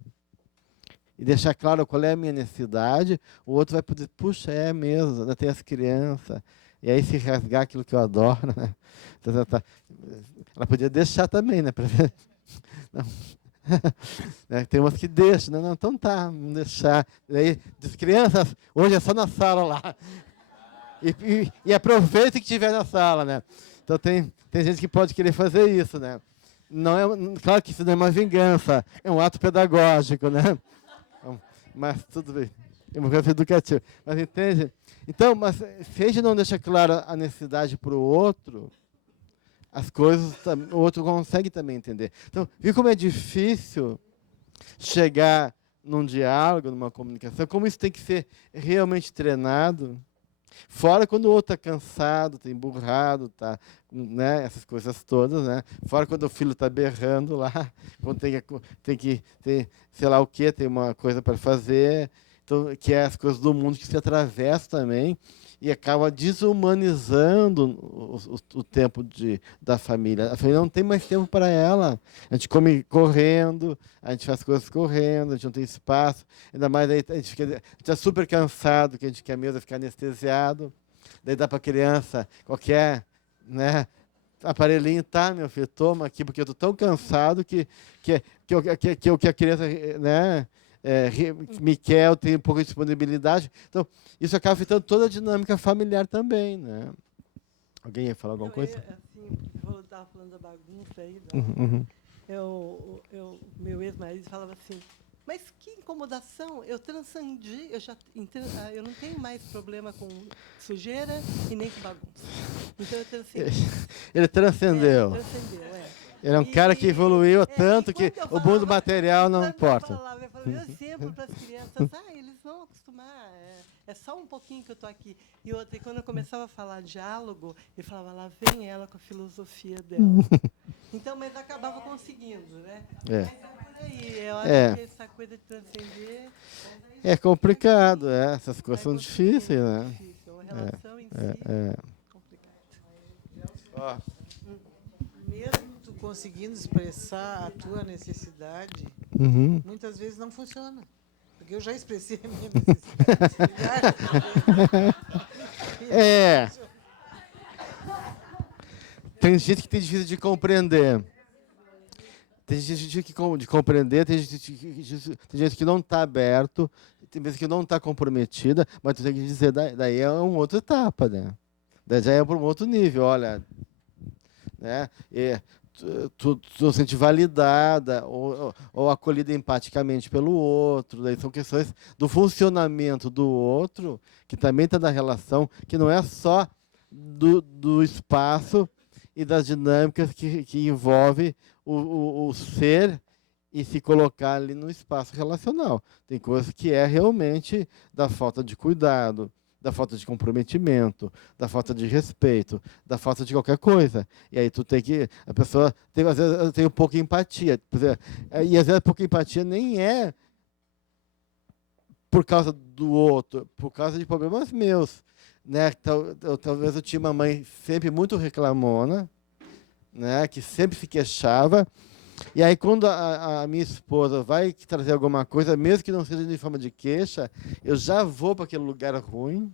e deixar claro qual é a minha necessidade, o outro vai poder, puxa, é mesmo, ainda tem as crianças. E aí se rasgar aquilo que eu adoro, né? Ela podia deixar também, né? Não. Tem umas que deixam, não, então tá, vamos deixar. Aí, as crianças, hoje é só na sala lá. E aproveita que tiver na sala, né? Então tem gente que pode querer fazer isso, né? Não é, claro que isso não é uma vingança, é um ato pedagógico, né? Mas tudo bem, é uma coisa educativa. Mas entende? Então, mas se a gente não deixa clara a necessidade para o outro, as coisas o outro consegue também entender. Então, viu como é difícil chegar num diálogo, numa comunicação, como isso tem que ser realmente treinado. Fora quando o outro está cansado, está emburrado, tá, né, essas coisas todas, né? Fora quando o filho está berrando lá, quando tem que ter, sei lá o quê, tem uma coisa para fazer, então, que é as coisas do mundo que se atravessam também e acaba desumanizando o tempo da família. A família não tem mais tempo para ela. A gente come correndo, a gente faz coisas correndo, a gente não tem espaço. Ainda mais aí a gente está super cansado, que a gente quer mesmo ficar anestesiado. Daí dá para a criança qualquer, né, aparelhinho, tá, meu filho, toma aqui, porque eu estou tão cansado que a criança, né, me quer, eu tenho pouca disponibilidade. Então, isso acaba afetando toda a dinâmica familiar também, né? Alguém ia falar alguma coisa? Assim, eu estava falando da bagunça aí. Meu ex-marido falava assim, mas que incomodação, eu transcendi, eu não tenho mais problema com sujeira e nem com bagunça. Então eu transcendi. Ele transcendeu. Transcendeu. Ele é um cara que evoluiu tanto que o mundo material não importa. Eu falava exemplo para as crianças, eles vão acostumar, é só um pouquinho que eu estou aqui. E outra, quando eu começava a falar diálogo, ele falava, lá vem ela com a filosofia dela. Então, mas acabava conseguindo, né? Mas é por aí, eu acho que essa coisa de transcender... É complicado, essas coisas são difíceis, né? A relação em si é complicada. Mesmo tu conseguindo expressar a tua necessidade, muitas vezes não funciona. Porque eu já expressei a minha necessidade. Tem gente que tem difícil de compreender. Tem gente de compreender, tem gente que não está aberto, tem gente que não está comprometida, mas tu tem que dizer, daí é uma outra etapa, né? Daí já é para um outro nível, olha... Né? Tu se sente validada ou acolhida empaticamente pelo outro. Daí são questões do funcionamento do outro, que também está na relação, que não é só do espaço e das dinâmicas que envolve o ser e se colocar ali no espaço relacional. Tem coisas que é realmente da falta de cuidado, da falta de comprometimento, da falta de respeito, da falta de qualquer coisa. E aí tu tem que... A pessoa, às vezes, tem um pouco de empatia. E às vezes, pouca empatia nem é por causa do outro, por causa de problemas meus. Né? Talvez eu tinha uma mãe sempre muito reclamona, né? Que sempre se queixava. E aí, quando a minha esposa vai trazer alguma coisa, mesmo que não seja de forma de queixa, eu já vou para aquele lugar ruim,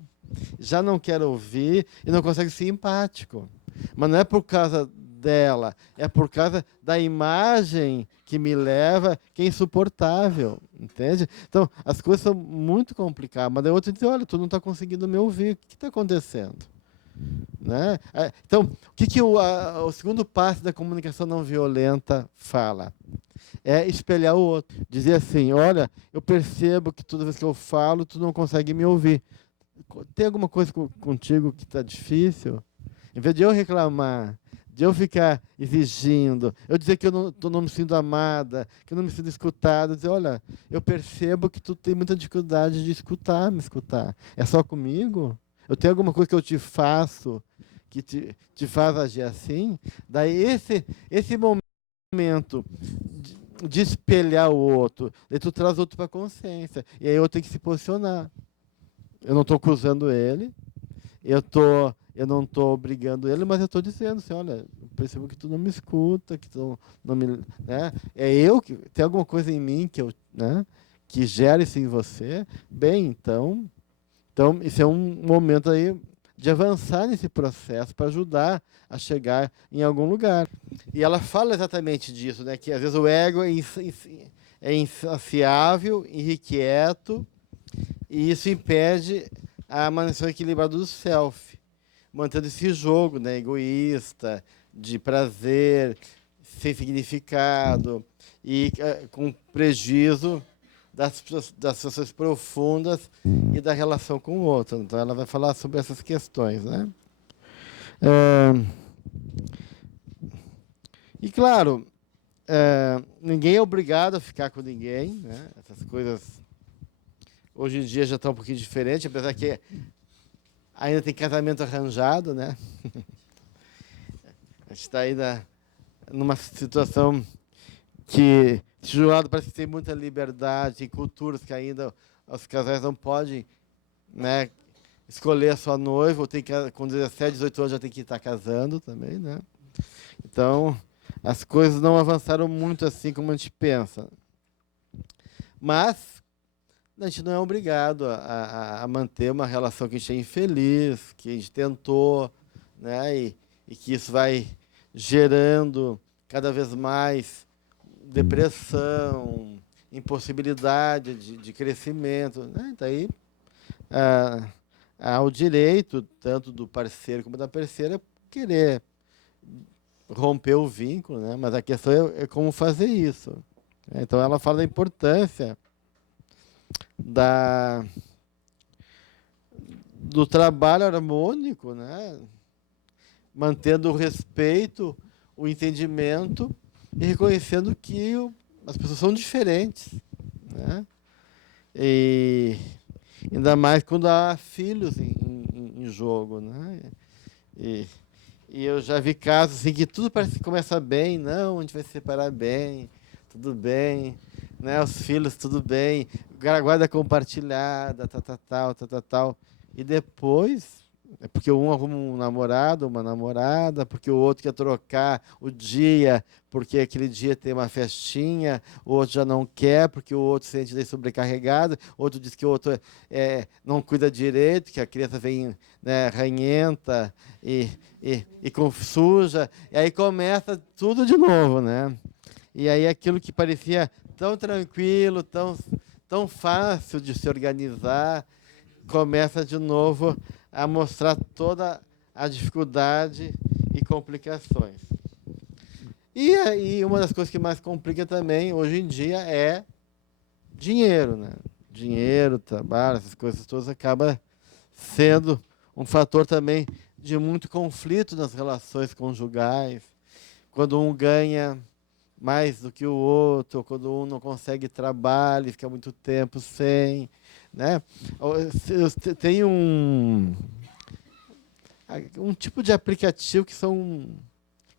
já não quero ouvir e não consigo ser empático. Mas não é por causa dela, é por causa da imagem que me leva, que é insuportável, entende? Então, as coisas são muito complicadas, mas daí outro diz, olha, tu não está conseguindo me ouvir, o que está acontecendo? Né? Então, o que o segundo passo da comunicação não violenta fala? É espelhar o outro. Dizer assim, olha, eu percebo que toda vez que eu falo, tu não consegue me ouvir. Tem alguma coisa contigo que está difícil? Em vez de eu reclamar, de eu ficar exigindo, eu dizer que eu não me sinto amada, que eu não me sinto escutada, dizer, olha, eu percebo que tu tem muita dificuldade de me escutar. É só comigo? Eu tenho alguma coisa que eu te faço que te faz agir assim? Daí esse momento de espelhar o outro, daí tu traz o outro para a consciência, e aí eu tenho que se posicionar. Eu não estou acusando ele, eu não estou obrigando ele, mas eu estou dizendo assim, olha, eu percebo que tu não me escuta, que tu não me, né? É eu que tem alguma coisa em mim que eu, né, que gera isso em você. Bem, então isso é um momento aí de avançar nesse processo para ajudar a chegar em algum lugar. E ela fala exatamente disso, né, que às vezes o ego é insaciável, irrequieto, e isso impede a manutenção equilibrada do self, mantendo esse jogo, né, egoísta, de prazer, sem significado, e com prejuízo das situações profundas e da relação com o outro. Então, ela vai falar sobre essas questões, né? E, claro, ninguém é obrigado a ficar com ninguém, né? Essas coisas hoje em dia já estão um pouquinho diferentes, apesar que ainda tem casamento arranjado, né? A gente está ainda numa situação que, de um lado, parece que tem muita liberdade, tem culturas que ainda os casais não podem, né, escolher a sua noiva, ou tem que, com 17, 18 anos já tem que estar casando também, né? Então, as coisas não avançaram muito assim como a gente pensa. Mas a gente não é obrigado a manter uma relação que a gente é infeliz, que a gente tentou, né? E que isso vai gerando cada vez mais depressão, impossibilidade de crescimento, né? Daí há o direito, tanto do parceiro como da parceira, querer romper o vínculo, né? Mas a questão é como fazer isso. Então ela fala da importância do trabalho harmônico, né? Mantendo o respeito, o entendimento e reconhecendo que as pessoas são diferentes, né? E ainda mais quando há filhos em jogo, né? E eu já vi casos assim que tudo parece que começa bem, não, a gente vai se separar bem, tudo bem, né? Os filhos, tudo bem, guarda compartilhada, tal. E depois, é porque um arruma um namorado, uma namorada, porque o outro quer trocar o dia, porque aquele dia tem uma festinha, o outro já não quer, porque o outro se sente sobrecarregado, outro diz que o outro não cuida direito, que a criança vem, né, ranhenta e com suja, e aí começa tudo de novo, né? E aí aquilo que parecia tão tranquilo, tão fácil de se organizar, começa de novo a mostrar toda a dificuldade e complicações. E aí uma das coisas que mais complica também, hoje em dia, é dinheiro, né? Dinheiro, trabalho, essas coisas todas acaba sendo um fator também de muito conflito nas relações conjugais. Quando um ganha mais do que o outro, ou quando um não consegue trabalho e fica muito tempo sem, né? Tem um tipo de aplicativo que são...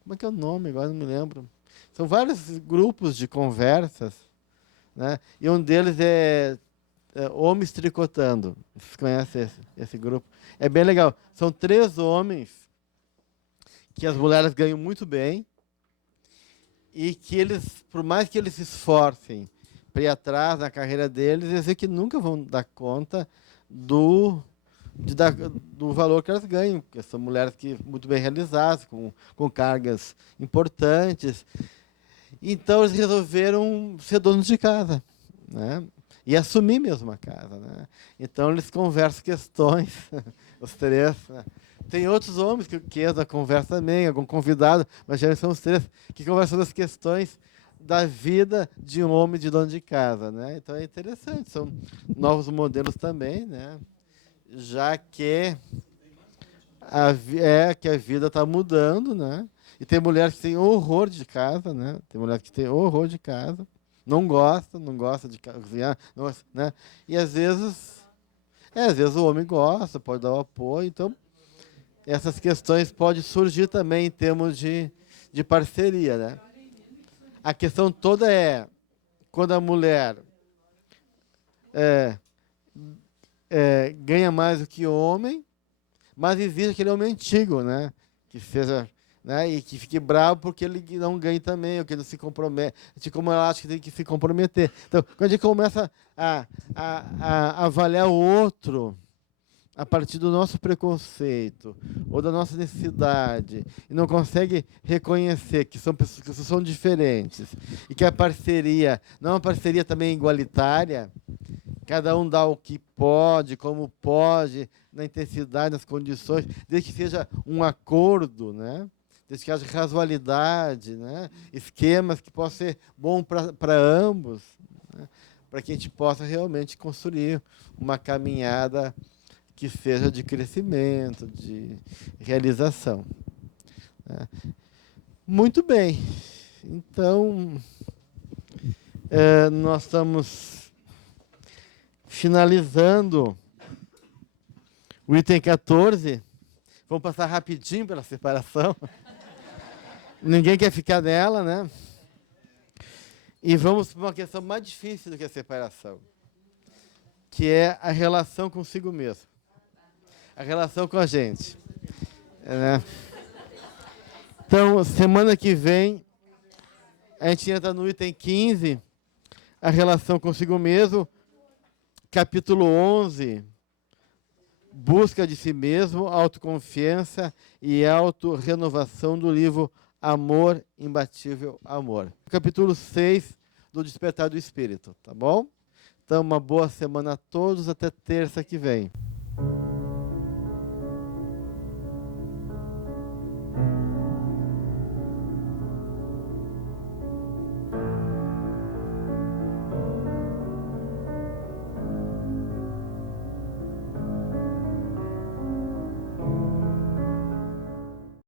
Como é que é o nome? Agora não me lembro. São vários grupos de conversas, né? E um deles é Homens Tricotando. Vocês conhecem esse grupo? É bem legal. São 3 homens que as mulheres ganham muito bem e que eles, por mais que eles se esforcem para ir atrás na carreira deles, eles veem que nunca vão dar conta do valor que elas ganham, porque são mulheres que muito bem realizadas, com cargas importantes. Então, eles resolveram ser donos de casa, né? E assumir mesmo a casa, né? Então, eles conversam questões, os 3, né? Tem outros homens que entram na conversa também, algum convidado, mas já são os 3 que conversam sobre as questões da vida de um homem de dono de casa, né? Então, é interessante, são novos modelos também, né? Já que a vida está mudando, né? E tem mulher que tem horror de casa, né? Tem mulher que tem horror de casa, não gosta de cozinhar, não gosta, né? E às vezes o homem gosta, pode dar o apoio, então essas questões podem surgir também em termos de parceria, né? A questão toda é quando a mulher ganha mais do que o homem, mas existe aquele homem antigo, né? Que seja, né? E que fique bravo porque ele não ganha também, ou que ele não se compromete, como ela acha que tem que se comprometer. Então, quando a gente começa a avaliar o outro a partir do nosso preconceito ou da nossa necessidade e não consegue reconhecer que são pessoas que são diferentes e que a parceria não é uma parceria também igualitária, cada um dá o que pode, como pode, na intensidade, nas condições, desde que seja um acordo, né? Desde que haja razoabilidade, né? Esquemas que possam ser bons para ambos, né? Para que a gente possa realmente construir uma caminhada que seja de crescimento, de realização. Né? Muito bem. Então, nós estamos finalizando o item 14. Vamos passar rapidinho pela separação. Ninguém quer ficar nela, né? E vamos para uma questão mais difícil do que a separação, que é a relação consigo mesmo. A relação com a gente. Né? Então, semana que vem, a gente entra no item 15, a relação consigo mesmo, capítulo 11, busca de si mesmo, autoconfiança e autorrenovação do livro Amor, Imbatível Amor. Capítulo 6 do Despertar do Espírito, tá bom? Então, uma boa semana a todos, até terça que vem.